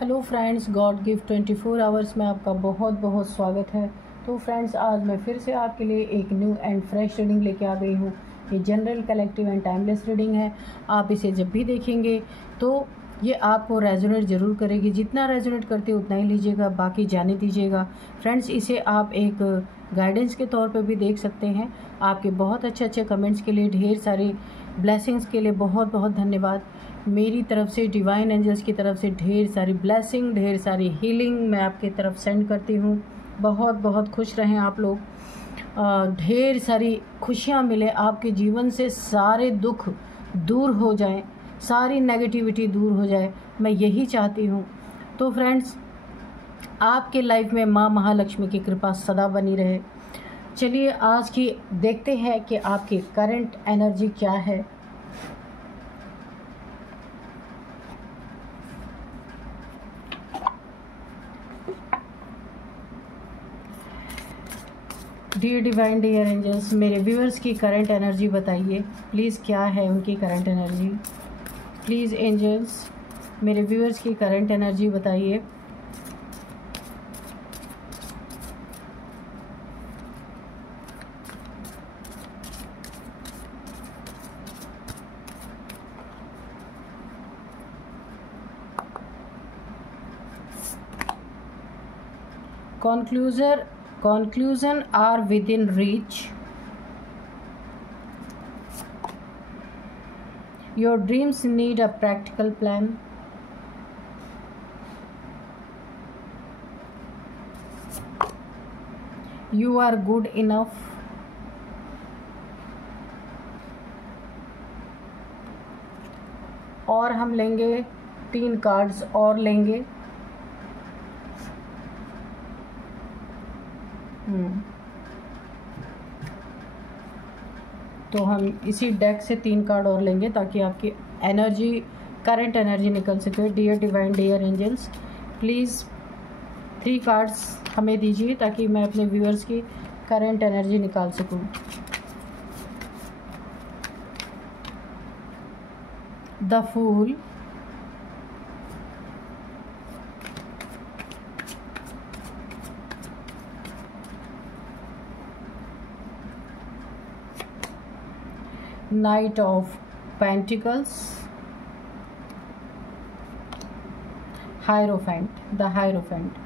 Hello friends, God gift 24 hours में आपका बहुत बहुत स्वागत है। तो फ्रेंड्स, आज मैं फिर से आपके लिए एक न्यू एंड फ्रेश रीडिंग लेके आ गई हूँ। ये general, collective and timeless reading है। आप इसे जब भी देखेंगे तो ये आपको रेजोनेट ज़रूर करेगी। जितना रेजोनेट करती है उतना ही लीजिएगा, बाकी जाने दीजिएगा। फ्रेंड्स, इसे आप एक गाइडेंस के तौर पे भी देख सकते हैं। आपके बहुत अच्छे कमेंट्स के लिए, ढेर सारी ब्लेसिंग्स के लिए बहुत बहुत धन्यवाद। मेरी तरफ से, डिवाइन एंजल्स की तरफ से ढेर सारी ब्लेसिंग, ढेर सारी हीलिंग मैं आपकी तरफ सेंड करती हूँ। बहुत बहुत खुश रहें आप लोग, ढेर सारी खुशियाँ मिले आपके जीवन से, सारे दुख दूर हो जाएं, सारी नेगेटिविटी दूर हो जाए, मैं यही चाहती हूँ। तो फ्रेंड्स, आपके लाइफ में माँ महालक्ष्मी की कृपा सदा बनी रहे। चलिए आज की देखते हैं कि आपकी करंट एनर्जी क्या है। डियर डिवाइन, डियर एंजल्स, मेरे व्यूअर्स की करंट एनर्जी बताइए प्लीज़, क्या है उनकी करंट एनर्जी। प्लीज़ एंजल्स, मेरे व्यूअर्स की करंट एनर्जी बताइए। Conclusion are within reach. Your dreams need a practical plan. You are good enough. और हम लेंगे 3 कार्ड्स और लेंगे। तो हम इसी डेक से 3 कार्ड और लेंगे ताकि आपकी एनर्जी, करंट एनर्जी निकल सके। Dear divine, dear angels, please 3 cards हमें दीजिए ताकि मैं अपने व्यूअर्स की करंट एनर्जी निकाल सकूं। The fool, Knight of Pentacles, Hierophant, the Hierophant।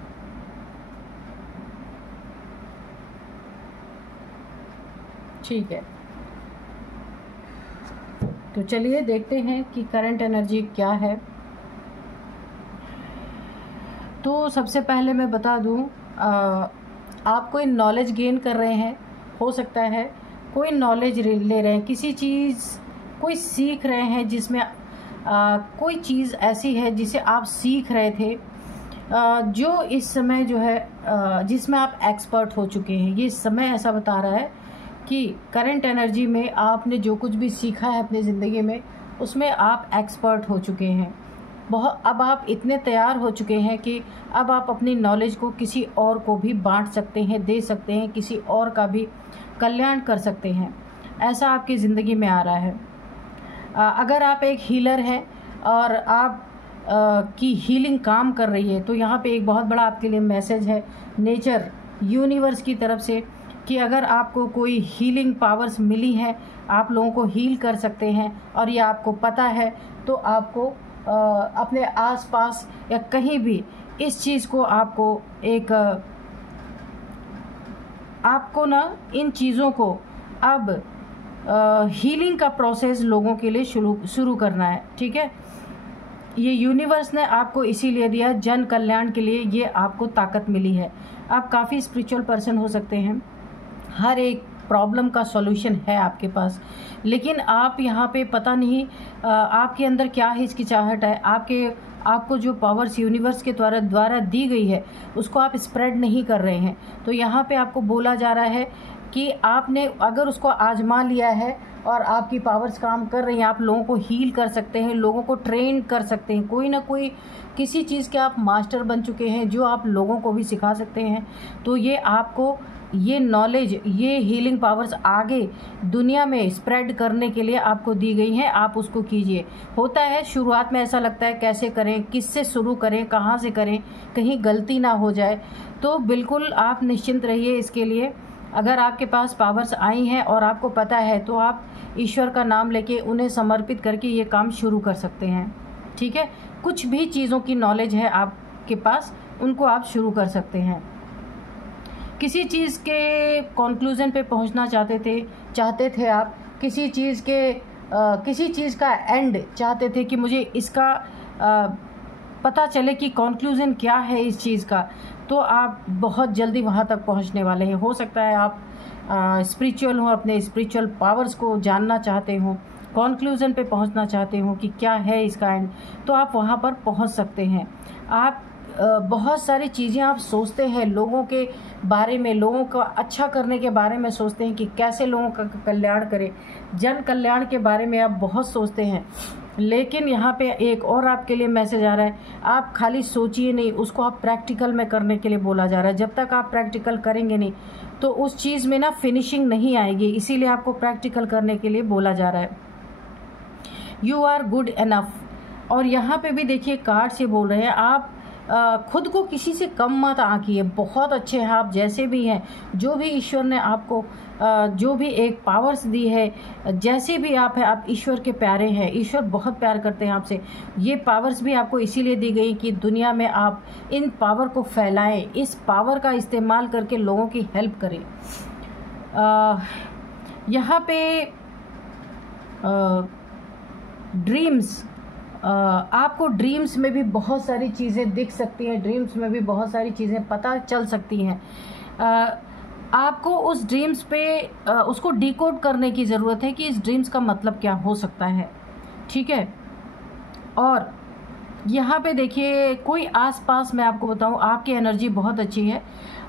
ठीक है, तो चलिए देखते हैं कि करंट एनर्जी क्या है। तो सबसे पहले मैं बता दूं, आप कोई नॉलेज गेन कर रहे हैं, हो सकता है कोई नॉलेज ले रहे हैं, किसी चीज़ कोई सीख रहे हैं जिसमें कोई चीज़ ऐसी है जिसे आप सीख रहे थे, जो इस समय जो है जिसमें आप एक्सपर्ट हो चुके हैं। ये समय ऐसा बता रहा है कि करंट एनर्जी में आपने जो कुछ भी सीखा है अपनी ज़िंदगी में, उसमें आप एक्सपर्ट हो चुके हैं। अब आप इतने तैयार हो चुके हैं कि अब आप अपनी नॉलेज को किसी और को भी बांट सकते हैं, दे सकते हैं, किसी और का भी कल्याण कर सकते हैं। ऐसा आपकी ज़िंदगी में आ रहा है। अगर आप एक हीलर हैं और आप की हीलिंग काम कर रही है, तो यहाँ पे एक बहुत बड़ा आपके लिए मैसेज है नेचर, यूनिवर्स की तरफ से, कि अगर आपको कोई हीलिंग पावर्स मिली हैं, आप लोगों को हील कर सकते हैं और ये आपको पता है, तो आपको अपने आसपास या कहीं भी इस चीज़ को आपको एक आपको ना इन चीज़ों को अब हीलिंग का प्रोसेस लोगों के लिए शुरू करना है। ठीक है, ये यूनिवर्स ने आपको इसीलिए दिया, जन कल्याण के लिए ये आपको ताकत मिली है। आप काफ़ी स्पिरिचुअल पर्सन हो सकते हैं, हर एक प्रॉब्लम का सॉल्यूशन है आपके पास, लेकिन आप यहाँ पे पता नहीं आपके अंदर क्या हिचकिचाहट है। आपको जो पावर्स यूनिवर्स के द्वारा दी गई है उसको आप स्प्रेड नहीं कर रहे हैं। तो यहाँ पे आपको बोला जा रहा है कि आपने अगर उसको आजमा लिया है और आपकी पावर्स काम कर रही हैं, आप लोगों को हील कर सकते हैं, लोगों को ट्रेन कर सकते हैं, कोई ना कोई किसी चीज़ के आप मास्टर बन चुके हैं जो आप लोगों को भी सिखा सकते हैं। तो ये आपको ये नॉलेज, ये हीलिंग पावर्स आगे दुनिया में स्प्रेड करने के लिए आपको दी गई हैं, आप उसको कीजिए। होता है शुरुआत में ऐसा लगता है कैसे करें, किससे शुरू करें, कहाँ से करें, कहीं गलती ना हो जाए, तो बिल्कुल आप निश्चिंत रहिए इसके लिए। अगर आपके पास पावर्स आई हैं और आपको पता है तो आप ईश्वर का नाम लेके उन्हें समर्पित करके ये काम शुरू कर सकते हैं, ठीक है। कुछ भी चीज़ों की नॉलेज है आपके पास, उनको आप शुरू कर सकते हैं। किसी चीज़ के कंक्लूजन पे पहुंचना चाहते थे आप, किसी चीज़ का एंड चाहते थे कि मुझे इसका पता चले कि कंक्लूजन क्या है इस चीज़ का, तो आप बहुत जल्दी वहाँ तक पहुँचने वाले हैं। हो सकता है आप स्पिरिचुअल हो, अपने स्पिरिचुअल पावर्स को जानना चाहते हो, कंक्लूजन पे पहुँचना चाहते हो कि क्या है इसका एंड, तो आप वहाँ पर पहुँच सकते हैं। आप बहुत सारी चीज़ें आप सोचते हैं लोगों के बारे में, लोगों का अच्छा करने के बारे में सोचते हैं कि कैसे लोगों का कल्याण करें, जन कल्याण के बारे में आप बहुत सोचते हैं। लेकिन यहाँ पे एक और आपके लिए मैसेज आ रहा है, आप खाली सोचिए नहीं, उसको आप प्रैक्टिकल में करने के लिए बोला जा रहा है। जब तक आप प्रैक्टिकल करेंगे नहीं तो उस चीज़ में ना फिनिशिंग नहीं आएगी, इसीलिए आपको प्रैक्टिकल करने के लिए बोला जा रहा है। You are good enough. और यहाँ पे भी देखिए कार्ड से बोल रहे हैं आप खुद को किसी से कम मत आंकिए, बहुत अच्छे हैं आप जैसे भी हैं। जो भी ईश्वर ने आपको जो भी एक पावर्स दी है, जैसे भी आप हैं, आप ईश्वर के प्यारे हैं, ईश्वर बहुत प्यार करते हैं आपसे। ये पावर्स भी आपको इसीलिए दी गई कि दुनिया में आप इन पावर को फैलाएं, इस पावर का इस्तेमाल करके लोगों की हेल्प करें। यहाँ पे ड्रीम्स, आपको ड्रीम्स में भी बहुत सारी चीज़ें दिख सकती हैं, ड्रीम्स में भी बहुत सारी चीज़ें पता चल सकती हैं। आपको उस ड्रीम्स पे उसको डिकोड करने की ज़रूरत है कि इस ड्रीम्स का मतलब क्या हो सकता है, ठीक है। और यहाँ पे देखिए कोई आसपास, मैं आपको बताऊँ, आपकी एनर्जी बहुत अच्छी है,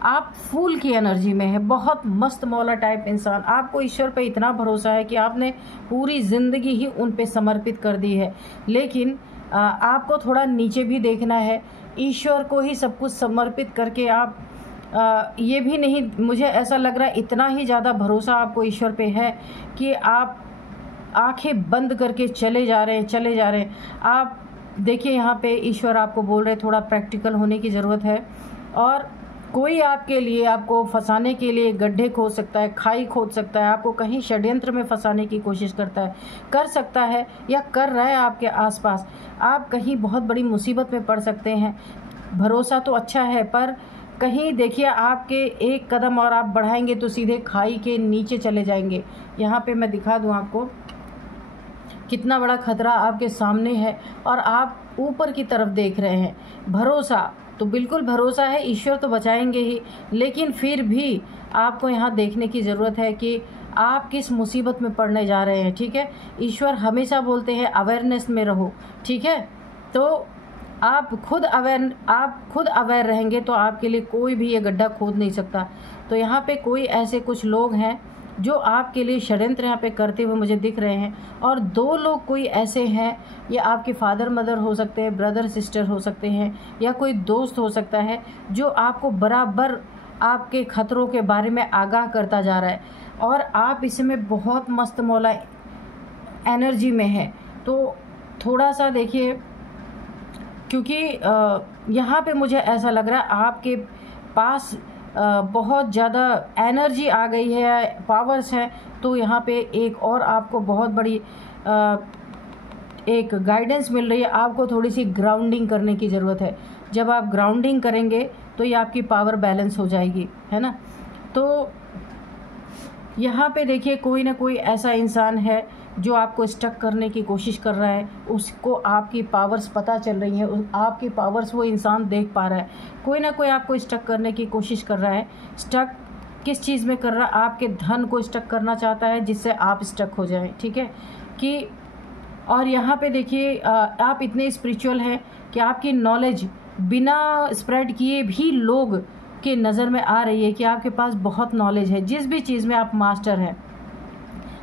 आप फूल की एनर्जी में है, बहुत मस्त मौला टाइप इंसान। आपको ईश्वर पे इतना भरोसा है कि आपने पूरी ज़िंदगी ही उन पे समर्पित कर दी है। लेकिन आपको थोड़ा नीचे भी देखना है, ईश्वर को ही सब कुछ समर्पित करके आप ये भी नहीं, मुझे ऐसा लग रहा है इतना ही ज़्यादा भरोसा आपको ईश्वर पे है कि आप आंखें बंद करके चले जा रहे हैं। आप देखिए यहाँ पे ईश्वर आपको बोल रहे थोड़ा प्रैक्टिकल होने की ज़रूरत है। और कोई आपके लिए, आपको फंसाने के लिए गड्ढे खोद सकता है, खाई खोद सकता है, आपको कहीं षड्यंत्र में फंसाने की कोशिश कर सकता है या कर रहा है आपके आसपास। आप कहीं बहुत बड़ी मुसीबत में पड़ सकते हैं। भरोसा तो अच्छा है, पर कहीं देखिए आपके एक कदम और आप बढ़ाएंगे तो सीधे खाई के नीचे चले जाएंगे। यहाँ पे मैं दिखा दूँ आपको कितना बड़ा खतरा आपके सामने है और आप ऊपर की तरफ देख रहे हैं। भरोसा तो बिल्कुल भरोसा है, ईश्वर तो बचाएंगे ही, लेकिन फिर भी आपको यहाँ देखने की ज़रूरत है कि आप किस मुसीबत में पड़ने जा रहे हैं, ठीक है। ईश्वर हमेशा बोलते हैं अवेयरनेस में रहो, ठीक है। तो आप खुद अवेयर रहेंगे तो आपके लिए कोई भी ये गड्ढा खोद नहीं सकता। तो यहाँ पे कोई ऐसे कुछ लोग हैं जो आपके लिए षड्यंत्र यहाँ पे करते हुए मुझे दिख रहे हैं। और 2 लोग कोई ऐसे हैं, ये आपके फादर मदर हो सकते हैं, ब्रदर सिस्टर हो सकते हैं, या कोई दोस्त हो सकता है जो आपको बराबर आपके खतरों के बारे में आगाह करता जा रहा है और आप इसमें बहुत मस्त मौला एनर्जी में है। तो थोड़ा सा देखिए, क्योंकि यहाँ पे मुझे ऐसा लग रहा है आपके पास बहुत ज़्यादा एनर्जी आ गई है, पावर्स हैं। तो यहाँ पे एक और आपको बहुत बड़ी एक गाइडेंस मिल रही है, आपको थोड़ी सी ग्राउंडिंग करने की ज़रूरत है। जब आप ग्राउंडिंग करेंगे तो ये आपकी पावर बैलेंस हो जाएगी, है ना। तो यहाँ पे देखिए कोई ना कोई ऐसा इंसान है जो आपको स्टक करने की कोशिश कर रहा है, उसको आपकी पावर्स पता चल रही हैं, आपकी पावर्स वो इंसान देख पा रहा है। कोई ना कोई आपको स्टक करने की कोशिश कर रहा है। स्टक किस चीज़ में कर रहा है? आपके धन को स्टक करना चाहता है जिससे आप स्टक हो जाएं, ठीक है कि। और यहाँ पे देखिए आप इतने स्पिरिचुअल हैं कि आपकी नॉलेज बिना स्प्रेड किए भी लोग के नज़र में आ रही है कि आपके पास बहुत नॉलेज है, जिस भी चीज़ में आप मास्टर हैं।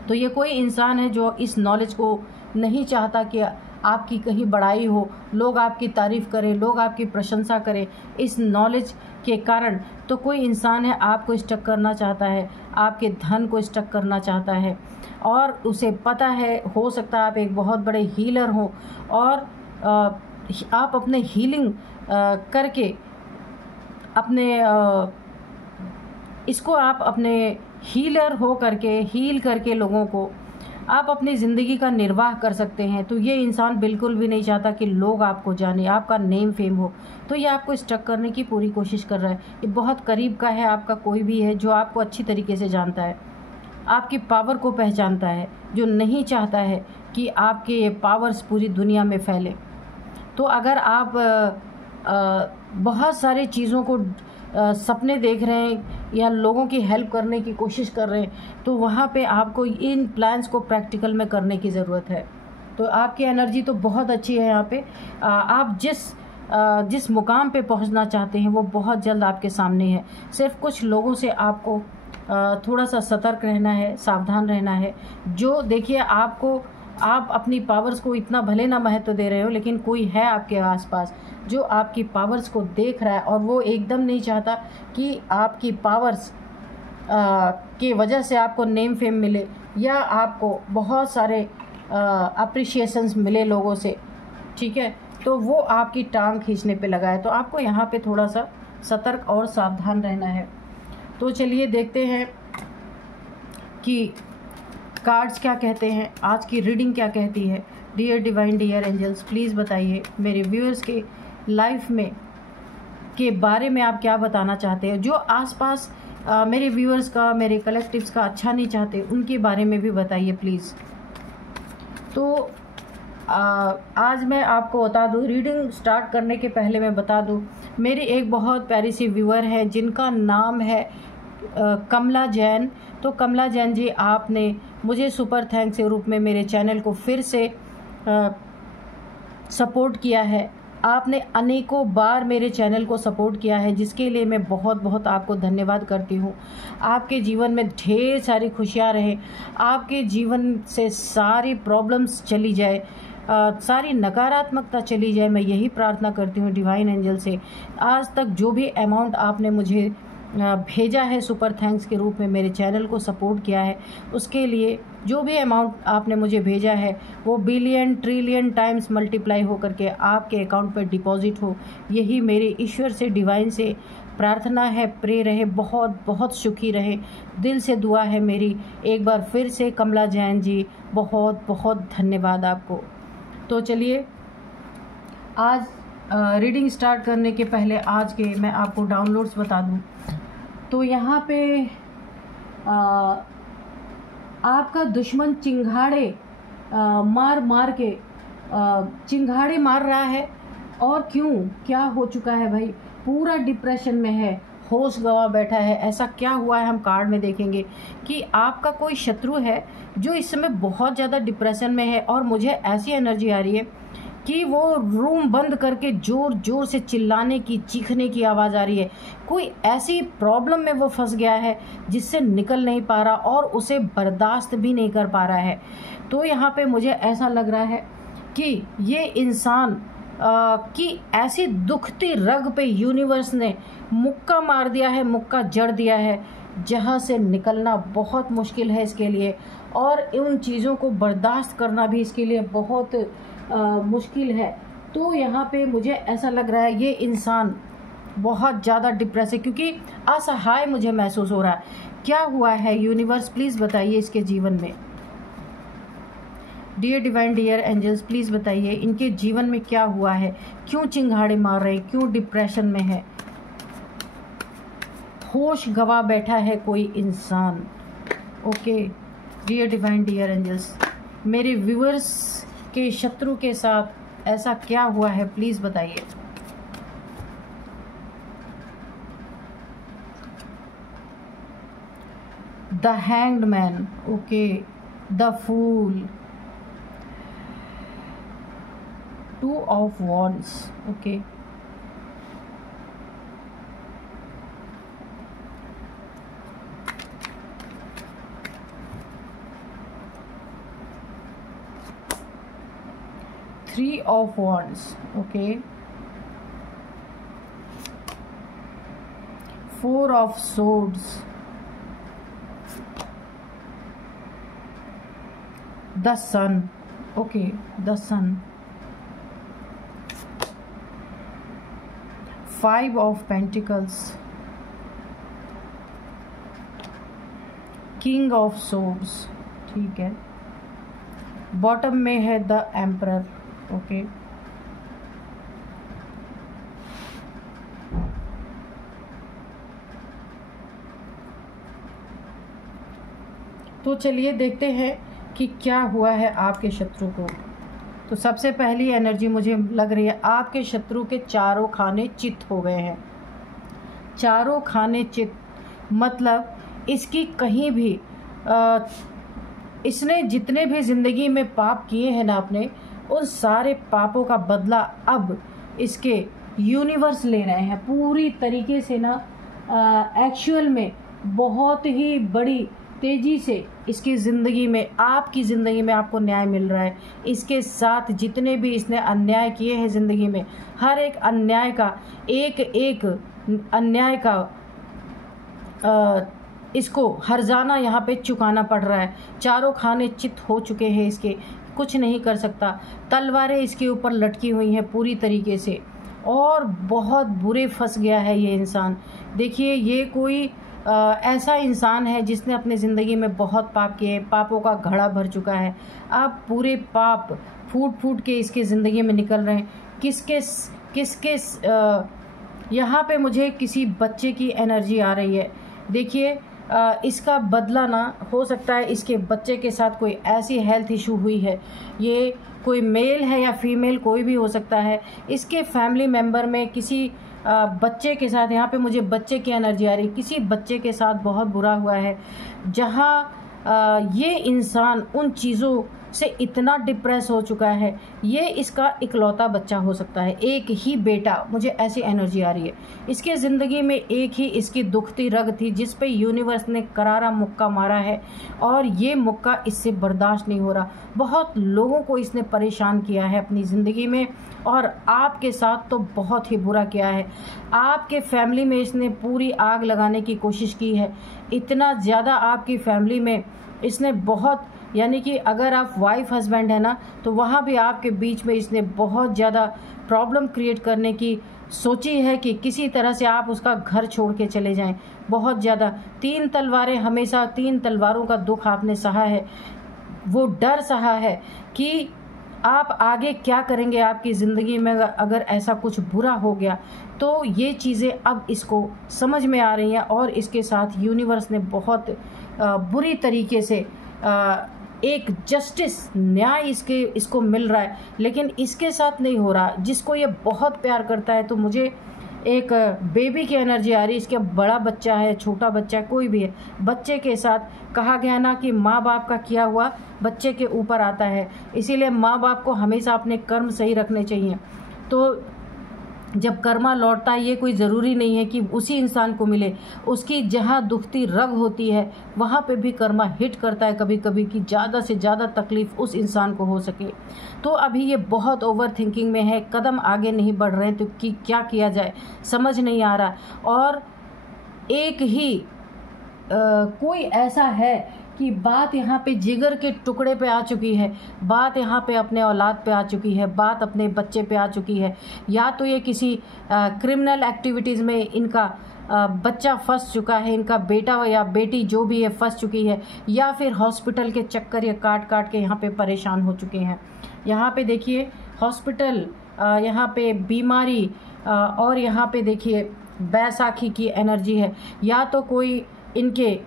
तो ये कोई इंसान है जो इस नॉलेज को नहीं चाहता कि आपकी कहीं बड़ाई हो, लोग आपकी तारीफ़ करें, लोग आपकी प्रशंसा करें इस नॉलेज के कारण, तो कोई इंसान है आपको स्टक करना चाहता है, आपके धन को स्टक करना चाहता है, और उसे पता है, हो सकता है आप एक बहुत बड़े हीलर हो और आप अपने हीलिंग करके अपने इसको आप अपने हीलर हो करके हील करके लोगों को आप अपनी ज़िंदगी का निर्वाह कर सकते हैं। तो ये इंसान बिल्कुल भी नहीं चाहता कि लोग आपको जाने, आपका नेम फेम हो, तो ये आपको स्टक करने की पूरी कोशिश कर रहा है। ये बहुत करीब का है आपका, कोई भी है जो आपको अच्छी तरीके से जानता है, आपकी पावर को पहचानता है, जो नहीं चाहता है कि आपके ये पावर्स पूरी दुनिया में फैले। तो अगर आप बहुत सारी चीज़ों को सपने देख रहे हैं या लोगों की हेल्प करने की कोशिश कर रहे हैं, तो वहाँ पे आपको इन प्लान्स को प्रैक्टिकल में करने की ज़रूरत है। तो आपकी एनर्जी तो बहुत अच्छी है यहाँ पे। आप जिस मुकाम पे पहुँचना चाहते हैं वो बहुत जल्द आपके सामने है। सिर्फ कुछ लोगों से आपको थोड़ा सा सतर्क रहना है, सावधान रहना है। जो देखिए आप अपनी पावर्स को इतना भले ना महत्व दे रहे हो, लेकिन कोई है आपके आसपास जो आपकी पावर्स को देख रहा है और वो एकदम नहीं चाहता कि आपकी पावर्स की वजह से आपको नेम फेम मिले या आपको बहुत सारे अप्रिशिएशंस मिले लोगों से, ठीक है। तो वो आपकी टांग खींचने पे लगा है। तो आपको यहाँ पे थोड़ा सा सतर्क और सावधान रहना है। तो चलिए देखते हैं कि कार्ड्स क्या कहते हैं, आज की रीडिंग क्या कहती है। Dear divine, dear angels, please बताइए मेरे व्यूअर्स के लाइफ में के बारे में आप क्या बताना चाहते हैं। जो आसपास मेरे व्यूअर्स का, मेरे कलेक्टिव्स का अच्छा नहीं चाहते, उनके बारे में भी बताइए प्लीज़। तो आज मैं आपको बता दूं, रीडिंग स्टार्ट करने के पहले मैं बता दूं, मेरी एक बहुत प्यारी सी व्यूअर है जिनका नाम है कमला जैन। तो कमला जैन जी, आपने मुझे सुपर थैंक्स के रूप में मेरे चैनल को फिर से सपोर्ट किया है। आपने अनेकों बार मेरे चैनल को सपोर्ट किया है, जिसके लिए मैं बहुत बहुत आपको धन्यवाद करती हूँ। आपके जीवन में ढेर सारी खुशियाँ रहे, आपके जीवन से सारी प्रॉब्लम्स चली जाए, सारी नकारात्मकता चली जाए, मैं यही प्रार्थना करती हूँ डिवाइन एंजल से। आज तक जो भी अमाउंट आपने मुझे भेजा है सुपर थैंक्स के रूप में, मेरे चैनल को सपोर्ट किया है, उसके लिए जो भी अमाउंट आपने मुझे भेजा है वो बिलियन ट्रिलियन टाइम्स मल्टीप्लाई हो करके आपके अकाउंट पर डिपॉजिट हो, यही मेरे ईश्वर से, डिवाइन से प्रार्थना है। प्रे रहे, बहुत बहुत सुखी रहे, दिल से दुआ है मेरी। एक बार फिर से कमला जैन जी, बहुत बहुत धन्यवाद आपको। तो चलिए आज रीडिंग स्टार्ट करने के पहले आज के मैं आपको डाउनलोड्स बता दूं। तो यहाँ पे आपका दुश्मन चिंगाड़े मार के चिंगाड़े मार रहा है। और क्यों, क्या हो चुका है भाई, पूरा डिप्रेशन में है, होश गंवा बैठा है। ऐसा क्या हुआ है, हम कार्ड में देखेंगे कि आपका कोई शत्रु है जो इस समय बहुत ज़्यादा डिप्रेशन में है। और मुझे ऐसी एनर्जी आ रही है कि वो रूम बंद करके जोर जोर से चिल्लाने की, चीखने की आवाज़ आ रही है। कोई ऐसी प्रॉब्लम में वो फंस गया है जिससे निकल नहीं पा रहा और उसे बर्दाश्त भी नहीं कर पा रहा है। तो यहाँ पे मुझे ऐसा लग रहा है कि ये इंसान की ऐसी दुखती रग पे यूनिवर्स ने मुक्का मार दिया है, मुक्का जड़ दिया है, जहाँ से निकलना बहुत मुश्किल है इसके लिए, और उन चीज़ों को बर्दाश्त करना भी इसके लिए बहुत मुश्किल है। तो यहाँ पे मुझे ऐसा लग रहा है ये इंसान बहुत ज़्यादा डिप्रेस है, क्योंकि असहाय मुझे महसूस हो रहा है। क्या हुआ है यूनिवर्स, प्लीज़ बताइए इसके जीवन में। Dear divine, dear angels, please बताइए इनके जीवन में क्या हुआ है, क्यों चिंगाड़े मार रहे हैं, क्यों डिप्रेशन में है, होश गवा बैठा है कोई इंसान। Okay dear divine, dear angels, मेरे व्यूअर्स के शत्रु के साथ ऐसा क्या हुआ है, प्लीज़ बताइए। The hanged man, okay, the fool, two of wands, okay, 3 of Wands, okay, 4 of Swords, the Sun, okay, the Sun, 5 of Pentacles, King of Swords, ठीक है। बॉटम में है द एम्परर, ओके। तो चलिए देखते हैं कि क्या हुआ है आपके शत्रु को। तो सबसे पहली एनर्जी मुझे लग रही है आपके शत्रु के चारों खाने चित हो गए हैं। चारों खाने चित मतलब इसकी कहीं भी इसने जितने भी ज़िंदगी में पाप किए हैं ना अपने, उन सारे पापों का बदला अब इसके यूनिवर्स ले रहे हैं पूरी तरीके से ना। एक्चुअल में बहुत ही बड़ी तेज़ी से इसकी ज़िंदगी में, आपकी ज़िंदगी में आपको न्याय मिल रहा है। इसके साथ जितने भी इसने अन्याय किए हैं ज़िंदगी में, हर एक अन्याय का एक अन्याय का इसको हर्जाना यहाँ पे चुकाना पड़ रहा है। चारों खाने चित हो चुके हैं इसके, कुछ नहीं कर सकता। तलवारें इसके ऊपर लटकी हुई हैं पूरी तरीके से, और बहुत बुरे फंस गया है ये इंसान। देखिए ये कोई ऐसा इंसान है जिसने अपने ज़िंदगी में बहुत पाप किए, पापों का घड़ा भर चुका है। अब पूरे पाप फूट फूट के इसके ज़िंदगी में निकल रहे हैं। किसके यहाँ पे मुझे किसी बच्चे की एनर्जी आ रही है। देखिए इसका बदला ना, हो सकता है इसके बच्चे के साथ कोई ऐसी हेल्थ इशू हुई है, ये कोई मेल है या फीमेल कोई भी हो सकता है। इसके फैमिली मेम्बर में किसी बच्चे के साथ, यहाँ पे मुझे बच्चे की एनर्जी आ रही है, किसी बच्चे के साथ बहुत बुरा हुआ है, जहाँ ये इंसान उन चीज़ों से इतना डिप्रेस हो चुका है। ये इसका इकलौता बच्चा हो सकता है, एक ही बेटा, मुझे ऐसी एनर्जी आ रही है। इसके ज़िंदगी में एक ही इसकी दुखती रग थी जिस पे यूनिवर्स ने करारा मुक्का मारा है, और ये मुक्का इससे बर्दाश्त नहीं हो रहा। बहुत लोगों को इसने परेशान किया है अपनी ज़िंदगी में, और आपके साथ तो बहुत ही बुरा किया है। आपके फैमिली में इसने पूरी आग लगाने की कोशिश की है। इतना ज़्यादा आपकी फैमिली में इसने बहुत, यानी कि अगर आप वाइफ हस्बैंड है ना, तो वहाँ भी आपके बीच में इसने बहुत ज़्यादा प्रॉब्लम क्रिएट करने की सोची है कि किसी तरह से आप उसका घर छोड़ के चले जाएं। बहुत ज़्यादा 3 तलवारें, हमेशा 3 तलवारों का दुख आपने सहा है। वो डर सहा है कि आप आगे क्या करेंगे आपकी ज़िंदगी में अगर ऐसा कुछ बुरा हो गया। तो ये चीज़ें अब इसको समझ में आ रही हैं, और इसके साथ यूनिवर्स ने बहुत बुरी तरीके से एक जस्टिस, न्याय इसको मिल रहा है, लेकिन इसके साथ नहीं हो रहा जिसको ये बहुत प्यार करता है। तो मुझे एक बेबी की एनर्जी आ रही है। इसके बड़ा बच्चा है, छोटा बच्चा है, कोई भी है, बच्चे के साथ कहा गया ना कि माँ बाप का किया हुआ बच्चे के ऊपर आता है, इसीलिए माँ बाप को हमेशा अपने कर्म सही रखने चाहिए। तो जब कर्मा लौटता है, ये कोई ज़रूरी नहीं है कि उसी इंसान को मिले, उसकी जहाँ दुखती रग होती है वहाँ पे भी कर्मा हिट करता है कभी कभी, कि ज़्यादा से ज़्यादा तकलीफ़ उस इंसान को हो सके। तो अभी ये बहुत ओवर थिंकिंग में है, कदम आगे नहीं बढ़ रहे हैं, तो कि क्या किया जाए समझ नहीं आ रहा। और एक ही कोई ऐसा है कि बात यहाँ पे जिगर के टुकड़े पे आ चुकी है, बात यहाँ पे अपने औलाद पे आ चुकी है, बात अपने बच्चे पे आ चुकी है। या तो ये किसी क्रिमिनल एक्टिविटीज़ में इनका बच्चा फंस चुका है, इनका बेटा या बेटी जो भी है फंस चुकी है, या फिर हॉस्पिटल के चक्कर या काट के यहाँ पे परेशान हो चुके हैं। यहाँ पे देखिए हॉस्पिटल, यहाँ पे बीमारी, और यहाँ पे देखिए बैसाखी की एनर्जी है। या तो कोई इनके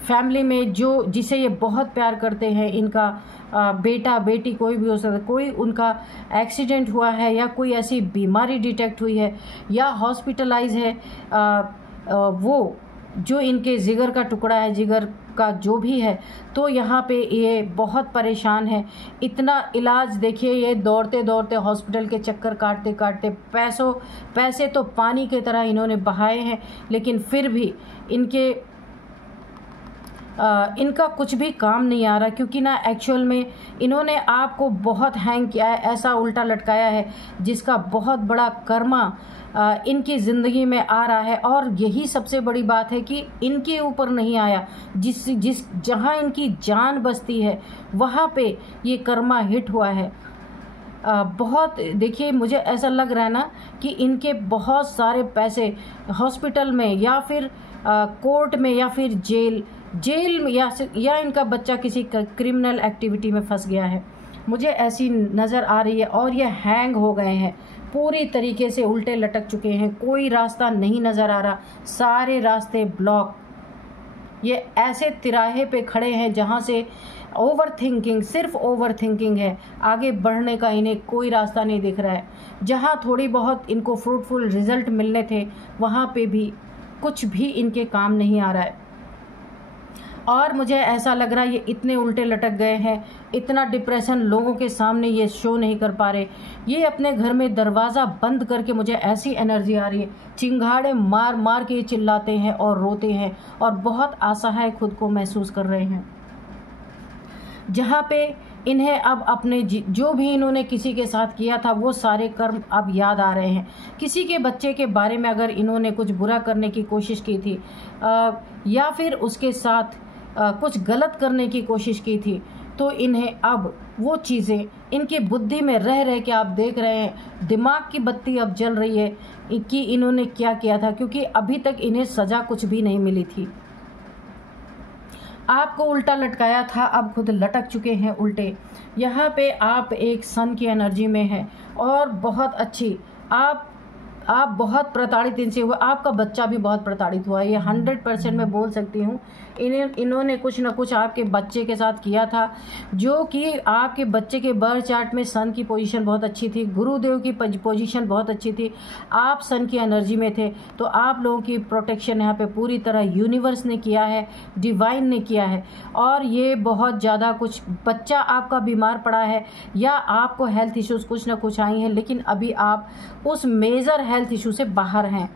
फैमिली में जिसे ये बहुत प्यार करते हैं, इनका बेटा बेटी कोई भी हो सकता है, कोई उनका एक्सीडेंट हुआ है, या कोई ऐसी बीमारी डिटेक्ट हुई है, या हॉस्पिटलाइज है, वो जो इनके जिगर का टुकड़ा है, जिगर का जो भी है, तो यहाँ पे ये बहुत परेशान है। इतना इलाज देखिए, ये दौड़ते दौड़ते हॉस्पिटल के चक्कर काटते पैसे तो पानी की तरह इन्होंने बहाए हैं, लेकिन फिर भी इनके इनका कुछ भी काम नहीं आ रहा, क्योंकि ना एक्चुअल में इन्होंने आपको बहुत हैंग किया है, ऐसा उल्टा लटकाया है जिसका बहुत बड़ा कर्मा इनकी ज़िंदगी में आ रहा है। और यही सबसे बड़ी बात है कि इनके ऊपर नहीं आया, जिस जहाँ इनकी जान बसती है वहाँ पे ये कर्मा हिट हुआ है। बहुत देखिए, मुझे ऐसा लग रहा है ना कि इनके बहुत सारे पैसे हॉस्पिटल में या फिर कोर्ट में या फिर जेल में, या इनका बच्चा किसी क्रिमिनल एक्टिविटी में फंस गया है, मुझे ऐसी नज़र आ रही है। और ये हैंग हो गए हैं, पूरी तरीके से उल्टे लटक चुके हैं, कोई रास्ता नहीं नज़र आ रहा, सारे रास्ते ब्लॉक। ये ऐसे तिराहे पे खड़े हैं जहाँ से ओवर थिंकिंग, सिर्फ ओवर थिंकिंग है, आगे बढ़ने का इन्हें कोई रास्ता नहीं दिख रहा है। जहाँ थोड़ी बहुत इनको फ्रूटफुल रिजल्ट मिलने थे वहाँ पे भी कुछ भी इनके काम नहीं आ रहा है। और मुझे ऐसा लग रहा है ये इतने उल्टे लटक गए हैं, इतना डिप्रेशन, लोगों के सामने ये शो नहीं कर पा रहे। ये अपने घर में दरवाज़ा बंद करके, मुझे ऐसी एनर्जी आ रही है, चिंगाड़े मार मार के चिल्लाते हैं और रोते हैं और बहुत असहाय खुद को महसूस कर रहे हैं। जहाँ पे इन्हें अब अपने जो भी इन्होंने किसी के साथ किया था वो सारे कर्म अब याद आ रहे हैं। किसी के बच्चे के बारे में अगर इन्होंने कुछ बुरा करने की कोशिश की थी या फिर उसके साथ कुछ गलत करने की कोशिश की थी, तो इन्हें अब वो चीज़ें इनकी बुद्धि में रह रह के आप देख रहे हैं, दिमाग की बत्ती अब जल रही है कि इन्होंने क्या किया था, क्योंकि अभी तक इन्हें सज़ा कुछ भी नहीं मिली थी। आपको उल्टा लटकाया था, अब खुद लटक चुके हैं उल्टे। यहाँ पे आप एक सन की एनर्जी में हैं और बहुत अच्छी, आप बहुत प्रताड़ित इनसे हुआ, आपका बच्चा भी बहुत प्रताड़ित हुआ, ये 100% मैं बोल सकती हूँ। इन्होंने कुछ न कुछ आपके बच्चे के साथ किया था, जो कि आपके बच्चे के बर्थ चार्ट में सन की पोजीशन बहुत अच्छी थी, गुरुदेव की पोजीशन बहुत अच्छी थी, आप सन की एनर्जी में थे, तो आप लोगों की प्रोटेक्शन यहाँ पे पूरी तरह यूनिवर्स ने किया है, डिवाइन ने किया है। और ये बहुत ज़्यादा कुछ बच्चा आपका बीमार पड़ा है या आपको हेल्थ इश्यूज़ कुछ ना कुछ आई हैं, लेकिन अभी आप उस मेजर हेल्थ इशू से बाहर हैं।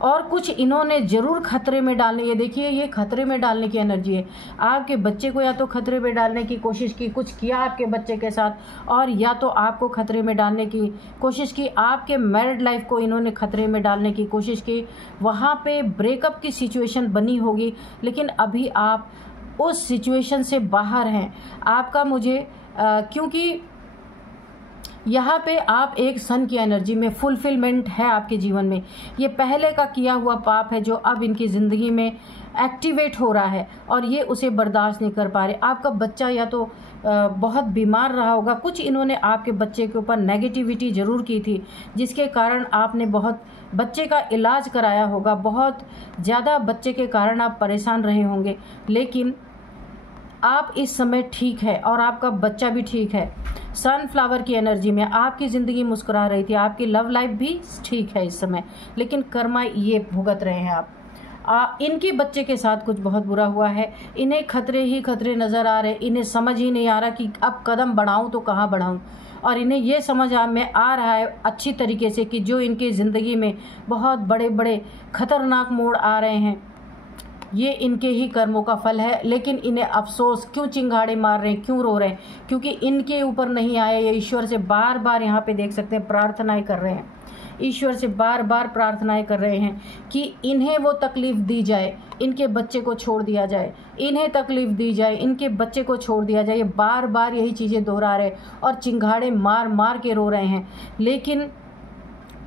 और कुछ इन्होंने ज़रूर खतरे में डालने, ये देखिए ये खतरे में डालने की एनर्जी है। आपके बच्चे को या तो खतरे में डालने की कोशिश की, कुछ किया आपके बच्चे के साथ, और या तो आपको खतरे में डालने की कोशिश की, आपके मैरिड लाइफ को इन्होंने खतरे में डालने की कोशिश की। वहाँ पे ब्रेकअप की सिचुएशन बनी होगी, लेकिन अभी आप उस सिचुएशन से बाहर हैं। आपका मुझे क्योंकि यहाँ पे आप एक सन की एनर्जी में, फुलफिलमेंट है आपके जीवन में। ये पहले का किया हुआ पाप है जो अब इनकी ज़िंदगी में एक्टिवेट हो रहा है और ये उसे बर्दाश्त नहीं कर पा रहे। आपका बच्चा या तो बहुत बीमार रहा होगा, कुछ इन्होंने आपके बच्चे के ऊपर नेगेटिविटी ज़रूर की थी, जिसके कारण आपने बहुत बच्चे का इलाज कराया होगा, बहुत ज़्यादा बच्चे के कारण आप परेशान रहे होंगे, लेकिन आप इस समय ठीक है और आपका बच्चा भी ठीक है। सनफ्लावर की एनर्जी में आपकी ज़िंदगी मुस्कुरा रही थी, आपकी लव लाइफ भी ठीक है इस समय, लेकिन कर्मा ये भुगत रहे हैं आप। इनके बच्चे के साथ कुछ बहुत बुरा हुआ है, इन्हें खतरे ही खतरे नज़र आ रहे, इन्हें समझ ही नहीं आ रहा कि अब कदम बढ़ाऊं तो कहाँ बढ़ाऊं। और इन्हें ये समझ में आ रहा है अच्छी तरीके से कि जो इनकी ज़िंदगी में बहुत बड़े बड़े खतरनाक मोड़ आ रहे हैं, ये इनके ही कर्मों का फल है। लेकिन इन्हें अफसोस, क्यों चिंगाड़े मार रहे हैं, क्यों रो रहे हैं, क्योंकि इनके ऊपर नहीं आए। ये ईश्वर से बार बार यहाँ पे देख सकते हैं प्रार्थनाएं कर रहे हैं, ईश्वर से बार बार प्रार्थनाएं कर रहे हैं कि इन्हें वो तकलीफ़ दी जाए, इनके बच्चे को छोड़ दिया जाए, इन्हें तकलीफ़ दी जाए, इनके बच्चे को छोड़ दिया जाए। ये बार बार यही चीज़ें दोहरा रहे और चिंगाड़े मार मार के रो रहे हैं, लेकिन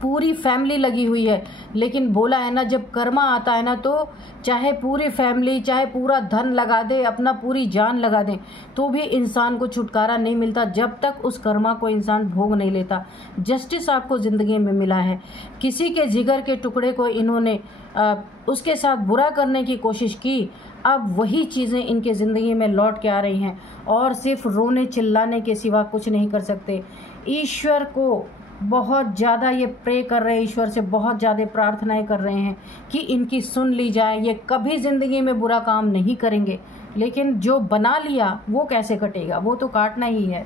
पूरी फैमिली लगी हुई है। लेकिन बोला है ना, जब कर्मा आता है ना, तो चाहे पूरी फैमिली, चाहे पूरा धन लगा दे, अपना पूरी जान लगा दें, तो भी इंसान को छुटकारा नहीं मिलता जब तक उस कर्मा को इंसान भोग नहीं लेता। जस्टिस आपको ज़िंदगी में मिला है। किसी के जिगर के टुकड़े को इन्होंने उसके साथ बुरा करने की कोशिश की, अब वही चीज़ें इनके ज़िंदगी में लौट के आ रही हैं और सिर्फ रोने चिल्लाने के सिवा कुछ नहीं कर सकते। ईश्वर को बहुत ज़्यादा ये प्रे कर रहे हैं, ईश्वर से बहुत ज़्यादा प्रार्थनाएं कर रहे हैं कि इनकी सुन ली जाए। ये कभी ज़िंदगी में बुरा काम नहीं करेंगे, लेकिन जो बना लिया वो कैसे कटेगा, वो तो काटना ही है।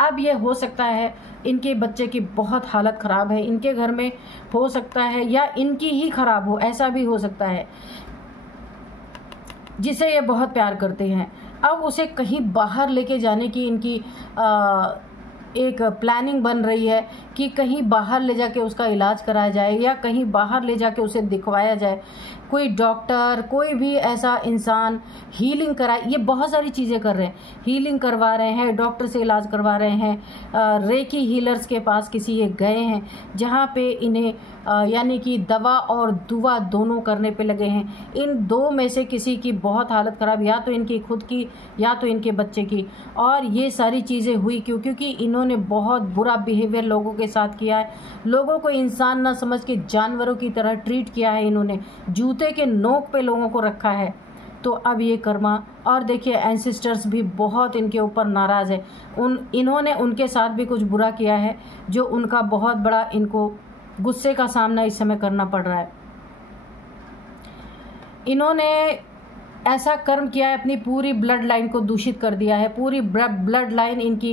अब ये हो सकता है इनके बच्चे की बहुत हालत ख़राब है, इनके घर में हो सकता है, या इनकी ही ख़राब हो, ऐसा भी हो सकता है। जिसे ये बहुत प्यार करते हैं। अब उसे कहीं बाहर लेके जाने की इनकी एक प्लानिंग बन रही है कि कहीं बाहर ले जाके उसका इलाज कराया जाए या कहीं बाहर ले जाके उसे दिखवाया जाए। कोई डॉक्टर, कोई भी ऐसा इंसान हीलिंग कराए, ये बहुत सारी चीज़ें कर रहे हैं। हीलिंग करवा रहे हैं, डॉक्टर से इलाज करवा रहे हैं, रेकी हीलर्स के पास किसी ये गए हैं जहाँ पे इन्हें यानी कि दवा और दुआ दोनों करने पे लगे हैं। इन दो में से किसी की बहुत हालत ख़राब, या तो इनकी खुद की या तो इनके बच्चे की। और ये सारी चीज़ें हुई क्यों? क्योंकि इन्होंने बहुत बुरा बिहेवियर लोगों के साथ किया है। लोगों को इंसान ना समझ के जानवरों की तरह ट्रीट किया है इन्होंने, जूते के नोक पे लोगों को रखा है। तो अब ये कर्मा, और देखिए एंसेस्टर्स भी बहुत इनके ऊपर नाराज़ है। इन्होंने उनके साथ भी कुछ बुरा किया है जो उनका बहुत बड़ा इनको गुस्से का सामना इस समय करना पड़ रहा है। इन्होंने ऐसा कर्म किया है, अपनी पूरी ब्लड लाइन को दूषित कर दिया है। पूरी ब्लड लाइन इनकी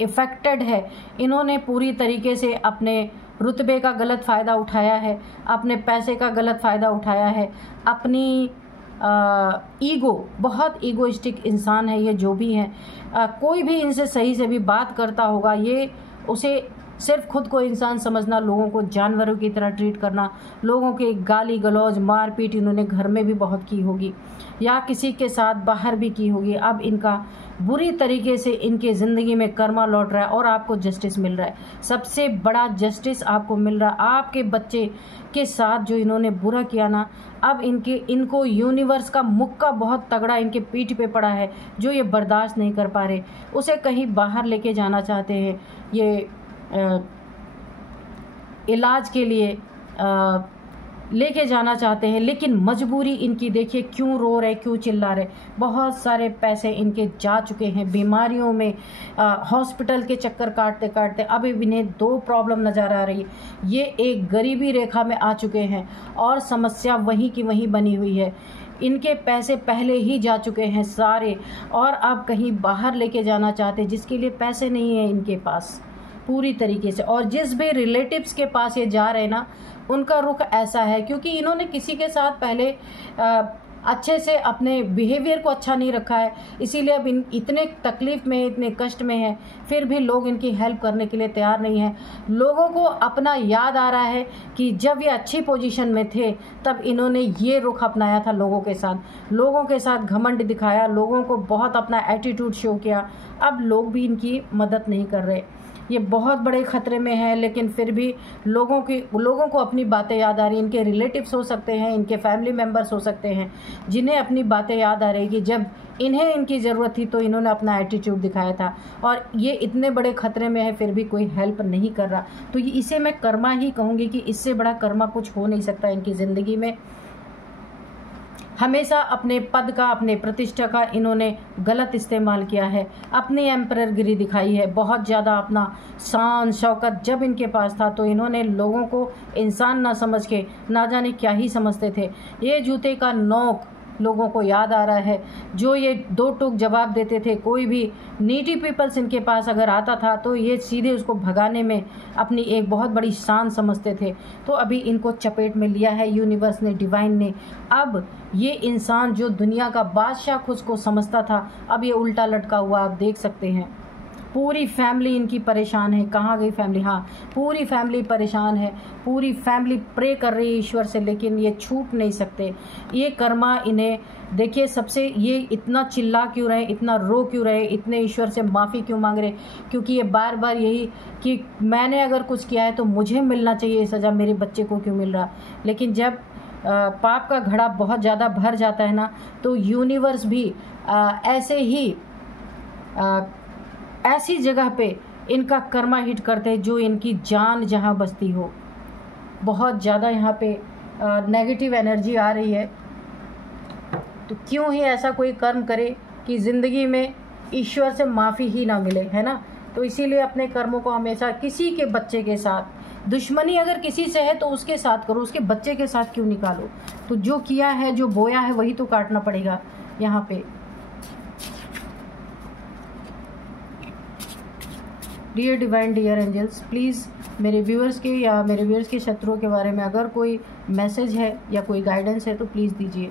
इफेक्टेड है। इन्होंने पूरी तरीके से अपने रुतबे का गलत फ़ायदा उठाया है, अपने पैसे का गलत फ़ायदा उठाया है, अपनी ईगो, बहुत ईगोइस्टिक इंसान है ये जो भी हैं। कोई भी इनसे सही से भी बात करता होगा, ये उसे सिर्फ खुद को इंसान समझना, लोगों को जानवरों की तरह ट्रीट करना, लोगों के गाली गलौज मारपीट इन्होंने घर में भी बहुत की होगी या किसी के साथ बाहर भी की होगी। अब इनका बुरी तरीके से इनके ज़िंदगी में कर्मा लौट रहा है और आपको जस्टिस मिल रहा है। सबसे बड़ा जस्टिस आपको मिल रहा है। आपके बच्चे के साथ जो इन्होंने बुरा किया ना, अब इनको यूनिवर्स का मुक्का बहुत तगड़ा इनके पीठ पे पड़ा है जो ये बर्दाश्त नहीं कर पा रहे। उसे कहीं बाहर लेके जाना चाहते हैं, ये इलाज के लिए लेके जाना चाहते हैं, लेकिन मजबूरी इनकी देखिए क्यों रो रहे, क्यों चिल्ला रहे। बहुत सारे पैसे इनके जा चुके हैं बीमारियों में, हॉस्पिटल के चक्कर काटते काटते अब इन्हें दो प्रॉब्लम नज़र आ रही है। ये एक गरीबी रेखा में आ चुके हैं और समस्या वहीं की वहीं बनी हुई है। इनके पैसे पहले ही जा चुके हैं सारे और अब कहीं बाहर लेके जाना चाहते, जिसके लिए पैसे नहीं है इनके पास पूरी तरीके से। और जिस भी रिलेटिव्स के पास ये जा रहे हैं ना, उनका रुख ऐसा है क्योंकि इन्होंने किसी के साथ पहले अच्छे से अपने बिहेवियर को अच्छा नहीं रखा है, इसीलिए अब इतने तकलीफ़ में, इतने कष्ट में है, फिर भी लोग इनकी हेल्प करने के लिए तैयार नहीं है। लोगों को अपना याद आ रहा है कि जब ये अच्छी पोजीशन में थे तब इन्होंने ये रुख अपनाया था, लोगों के साथ घमंड दिखाया, लोगों को बहुत अपना एटीट्यूड शो किया। अब लोग भी इनकी मदद नहीं कर रहे। ये बहुत बड़े ख़तरे में है, लेकिन फिर भी लोगों को अपनी बातें याद आ रही। इनके रिलेटिव्स हो सकते हैं, इनके फैमिली मेम्बर्स हो सकते हैं, जिन्हें अपनी बातें याद आ रही कि जब इन्हें इनकी ज़रूरत थी तो इन्होंने अपना एटीट्यूड दिखाया था और ये इतने बड़े ख़तरे में है फिर भी कोई हेल्प नहीं कर रहा। तो इसे मैं कर्मा ही कहूँगी कि इससे बड़ा कर्मा कुछ हो नहीं सकता इनकी ज़िंदगी में। हमेशा अपने पद का, अपने प्रतिष्ठा का इन्होंने गलत इस्तेमाल किया है, अपनी एम्पररगिरी दिखाई है, बहुत ज़्यादा अपना शान शौकत जब इनके पास था तो इन्होंने लोगों को इंसान ना समझ के ना जाने क्या ही समझते थे। ये जूते का नोक लोगों को याद आ रहा है, जो ये दो टूक जवाब देते थे। कोई भी नीडी पीपल्स इनके पास अगर आता था तो ये सीधे उसको भगाने में अपनी एक बहुत बड़ी शान समझते थे। तो अभी इनको चपेट में लिया है यूनिवर्स ने, डिवाइन ने। अब ये इंसान जो दुनिया का बादशाह खुद को समझता था, अब ये उल्टा लटका हुआ आप देख सकते हैं। पूरी फैमिली इनकी परेशान है। कहाँ गई फैमिली? हाँ, पूरी फैमिली परेशान है, पूरी फैमिली प्रे कर रही है ईश्वर से, लेकिन ये छूट नहीं सकते। ये कर्मा इन्हें देखिए, सबसे ये इतना चिल्ला क्यों रहे, इतना रो क्यों रहे, इतने ईश्वर से माफ़ी क्यों मांग रहे? क्योंकि ये बार बार यही कि मैंने अगर कुछ किया है तो मुझे मिलना चाहिए सज़ा, मेरे बच्चे को क्यों मिल रहा। लेकिन जब पाप का घड़ा बहुत ज़्यादा भर जाता है ना, तो यूनिवर्स भी ऐसे ही ऐसी जगह पे इनका कर्मा हिट करते हैं जो इनकी जान जहाँ बसती हो। बहुत ज़्यादा यहाँ पे नेगेटिव एनर्जी आ रही है, तो क्यों ही ऐसा कोई कर्म करे कि ज़िंदगी में ईश्वर से माफ़ी ही ना मिले, है ना। तो इसीलिए अपने कर्मों को हमेशा किसी के बच्चे के साथ, दुश्मनी अगर किसी से है तो उसके साथ करो, उसके बच्चे के साथ क्यों निकालो। तो जो किया है, जो बोया है, वही तो काटना पड़ेगा यहाँ पे। Dear divine, dear angels, please मेरे व्यूअर्स के या मेरे व्यूअर्स के शत्रुओं के बारे में अगर कोई मैसेज है या कोई गाइडेंस है तो प्लीज़ दीजिए।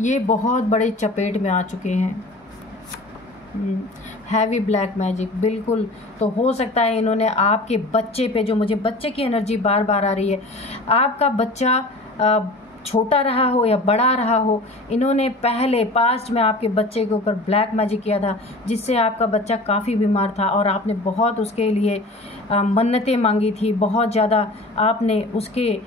ये बहुत बड़े चपेट में आ चुके हैं। हैवी ब्लैक मैजिक, बिल्कुल। तो हो सकता है इन्होंने आपके बच्चे पे, जो मुझे बच्चे की एनर्जी बार बार आ रही है, आपका बच्चा छोटा रहा हो या बड़ा रहा हो, इन्होंने पहले पास्ट में आपके बच्चे के ऊपर ब्लैक मैजिक किया था, जिससे आपका बच्चा काफ़ी बीमार था और आपने बहुत उसके लिए मन्नतें मांगी थी, बहुत ज़्यादा आपने उसके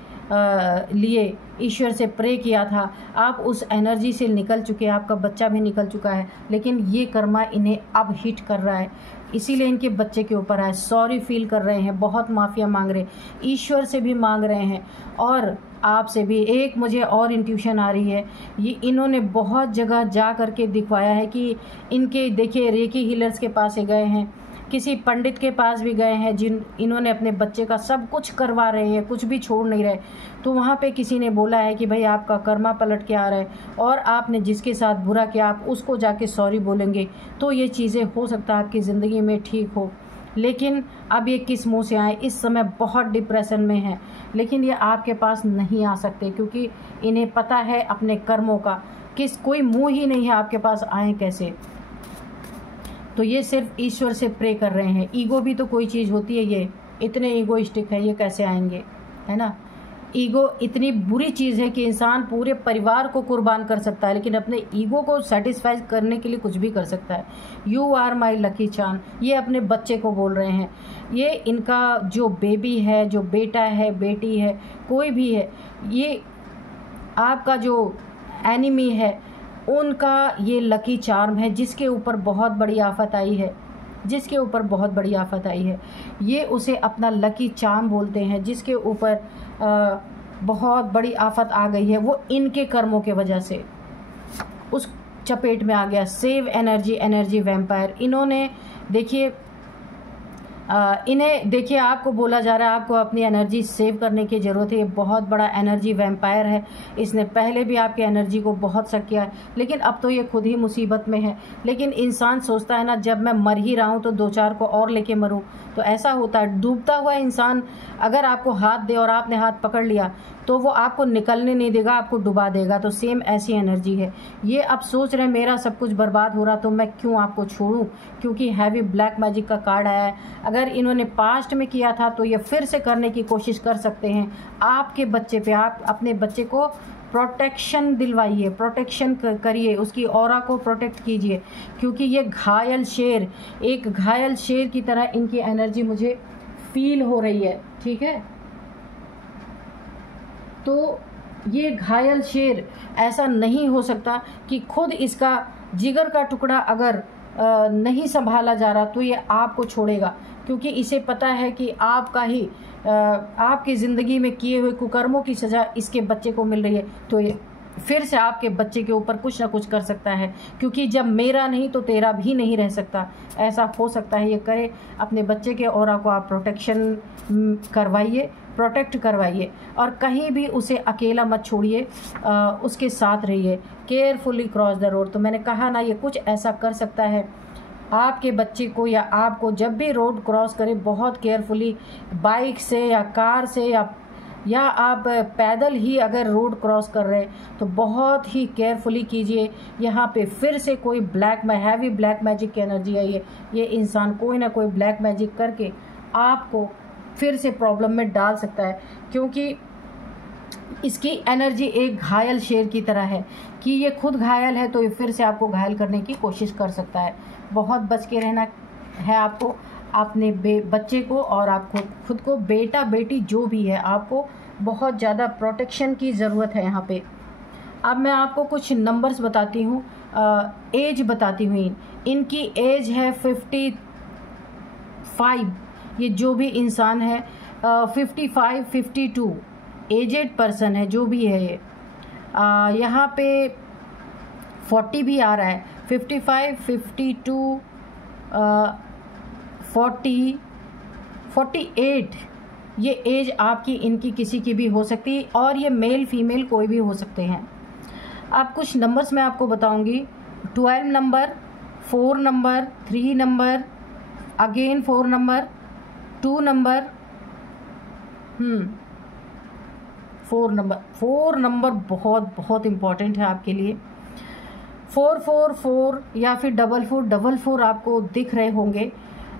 लिए ईश्वर से प्रे किया था। आप उस एनर्जी से निकल चुके हैं, आपका बच्चा भी निकल चुका है, लेकिन ये कर्मा इन्हें अब हिट कर रहा है, इसीलिए इनके बच्चे के ऊपर आए। सॉरी फील कर रहे हैं, बहुत माफ़िया मांग रहे हैं, ईश्वर से भी मांग रहे हैं और आपसे भी। एक मुझे और इंट्यूशन आ रही है, ये इन्होंने बहुत जगह जा करके दिखवाया है कि इनके, देखिए, रेकी हीलर्स के पास गए हैं, किसी पंडित के पास भी गए हैं, इन्होंने अपने बच्चे का सब कुछ करवा रहे हैं, कुछ भी छोड़ नहीं रहे। तो वहाँ पे किसी ने बोला है कि भाई आपका कर्मा पलट के आ रहा है और आपने जिसके साथ बुरा किया आप उसको जाके सॉरी बोलेंगे तो ये चीज़ें हो सकता है आपकी ज़िंदगी में ठीक हो। लेकिन अब ये किस मुंह से आए, इस समय बहुत डिप्रेशन में है, लेकिन ये आपके पास नहीं आ सकते क्योंकि इन्हें पता है अपने कर्मों का, कोई मुंह ही नहीं है आपके पास आए कैसे। तो ये सिर्फ ईश्वर से प्रे कर रहे हैं। ईगो भी तो कोई चीज़ होती है, ये इतने ईगोइस्टिक है, ये कैसे आएंगे, है ना। ईगो इतनी बुरी चीज़ है कि इंसान पूरे परिवार को कुर्बान कर सकता है, लेकिन अपने ईगो को सेटिस्फाई करने के लिए कुछ भी कर सकता है। You are my lucky charm, ये अपने बच्चे को बोल रहे हैं। ये इनका जो बेबी है, जो बेटा है, बेटी है, कोई भी है, ये आपका जो एनिमी है उनका ये लकी चार्म है, जिसके ऊपर बहुत बड़ी आफत आई है, जिसके ऊपर बहुत बड़ी आफत आई है, ये उसे अपना लकी चार्म बोलते हैं। जिसके ऊपर बहुत बड़ी आफत आ गई है, वो इनके कर्मों के वजह से उस चपेट में आ गया। Save energy, energy vampire. इन्होंने देखिए, इन्हें देखिए, आपको बोला जा रहा है आपको अपनी एनर्जी सेव करने की ज़रूरत है। ये बहुत बड़ा एनर्जी वैम्पायर है, इसने पहले भी आपकी एनर्जी को बहुत सक किया है, लेकिन अब तो ये खुद ही मुसीबत में है। लेकिन इंसान सोचता है ना, जब मैं मर ही रहा हूँ तो दो चार को और लेके मरूँ, तो ऐसा होता है। डूबता हुआ इंसान अगर आपको हाथ दे और आपने हाथ पकड़ लिया तो वो आपको निकलने नहीं देगा, आपको डुबा देगा। तो सेम ऐसी एनर्जी है। ये अब सोच रहे हैं मेरा सब कुछ बर्बाद हो रहा तो मैं क्यों आपको छोड़ूं, क्योंकि हैवी ब्लैक मैजिक का कार्ड आया है। अगर इन्होंने पास्ट में किया था तो ये फिर से करने की कोशिश कर सकते हैं आपके बच्चे पे। आप अपने बच्चे को प्रोटेक्शन दिलवाइए, प्रोटेक्शन करिए, उसकी ऑरा को प्रोटेक्ट कीजिए, क्योंकि ये घायल शेर, एक घायल शेर की तरह इनकी एनर्जी मुझे फील हो रही है। ठीक है, तो ये घायल शेर ऐसा नहीं हो सकता कि खुद इसका जिगर का टुकड़ा अगर नहीं संभाला जा रहा तो ये आपको छोड़ेगा, क्योंकि इसे पता है कि आपका ही आपकी ज़िंदगी में किए हुए कुकर्मों की सज़ा इसके बच्चे को मिल रही है। तो ये फिर से आपके बच्चे के ऊपर कुछ ना कुछ कर सकता है, क्योंकि जब मेरा नहीं तो तेरा भी नहीं रह सकता, ऐसा हो सकता है ये करे। अपने बच्चे के ऑरा को आप प्रोटेक्शन करवाइए, प्रोटेक्ट करवाइए और कहीं भी उसे अकेला मत छोड़िए, उसके साथ रहिए। Carefully cross the road. तो मैंने कहा ना, ये कुछ ऐसा कर सकता है आपके बच्चे को या आपको, जब भी रोड क्रॉस करें बहुत केयरफुली, बाइक से या कार से या आप पैदल ही अगर रोड क्रॉस कर रहे हैं तो बहुत ही केयरफुली कीजिए। यहाँ पे फिर से कोई हैवी ब्लैक मैजिक की एनर्जी आई है। ये इंसान कोई ना कोई ब्लैक मैजिक करके आपको फिर से प्रॉब्लम में डाल सकता है, क्योंकि इसकी एनर्जी एक घायल शेर की तरह है कि ये खुद घायल है तो ये फिर से आपको घायल करने की कोशिश कर सकता है। बहुत बच के रहना है आपको, अपने बच्चे को और आपको खुद को, बेटा बेटी जो भी है, आपको बहुत ज़्यादा प्रोटेक्शन की ज़रूरत है यहाँ पे। अब मैं आपको कुछ नंबर्स बताती हूँ, एज बताती हूँ। इनकी एज है 55। ये जो भी इंसान है 55, 52 एजेड पर्सन है, जो भी है ये। यहाँ पे 40 भी आ रहा है। 55, 52, 40, 48 ये एज आपकी, इनकी, किसी की भी हो सकती है, और ये मेल फीमेल कोई भी हो सकते हैं। अब कुछ नंबर्स मैं आपको बताऊंगी। 12 number, 4 number, 3 number, again 4 number, 2 number, 4 number. 4 number बहुत बहुत इम्पॉर्टेंट है आपके लिए। 444 या फिर 4444 आपको दिख रहे होंगे।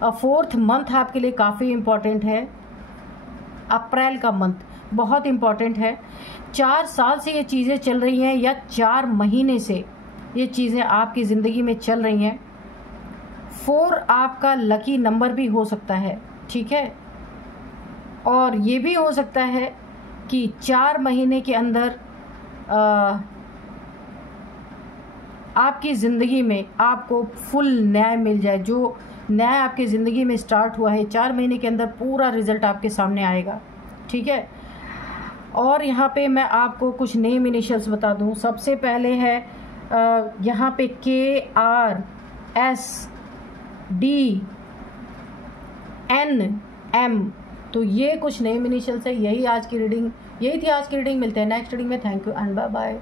4th मंथ आपके लिए काफ़ी इम्पॉर्टेंट है। अप्रैल का मंथ बहुत इम्पॉर्टेंट है। 4 साल से ये चीज़ें चल रही हैं या 4 महीने से ये चीज़ें आपकी ज़िंदगी में चल रही हैं। 4 आपका लकी नंबर भी हो सकता है, ठीक है। और ये भी हो सकता है कि 4 महीने के अंदर आपकी ज़िंदगी में आपको फुल न्याय मिल जाए। जो न्याय आपकी ज़िंदगी में स्टार्ट हुआ है 4 महीने के अंदर पूरा रिज़ल्ट आपके सामने आएगा, ठीक है। और यहाँ पे मैं आपको कुछ नेम इनिशियल्स बता दूँ। सबसे पहले है यहाँ पे KRSDNM, तो ये कुछ नेम इनिशियल्स है। यही थी आज की रीडिंग। मिलते हैं नेक्स्ट रीडिंग में। Thank you and bye bye.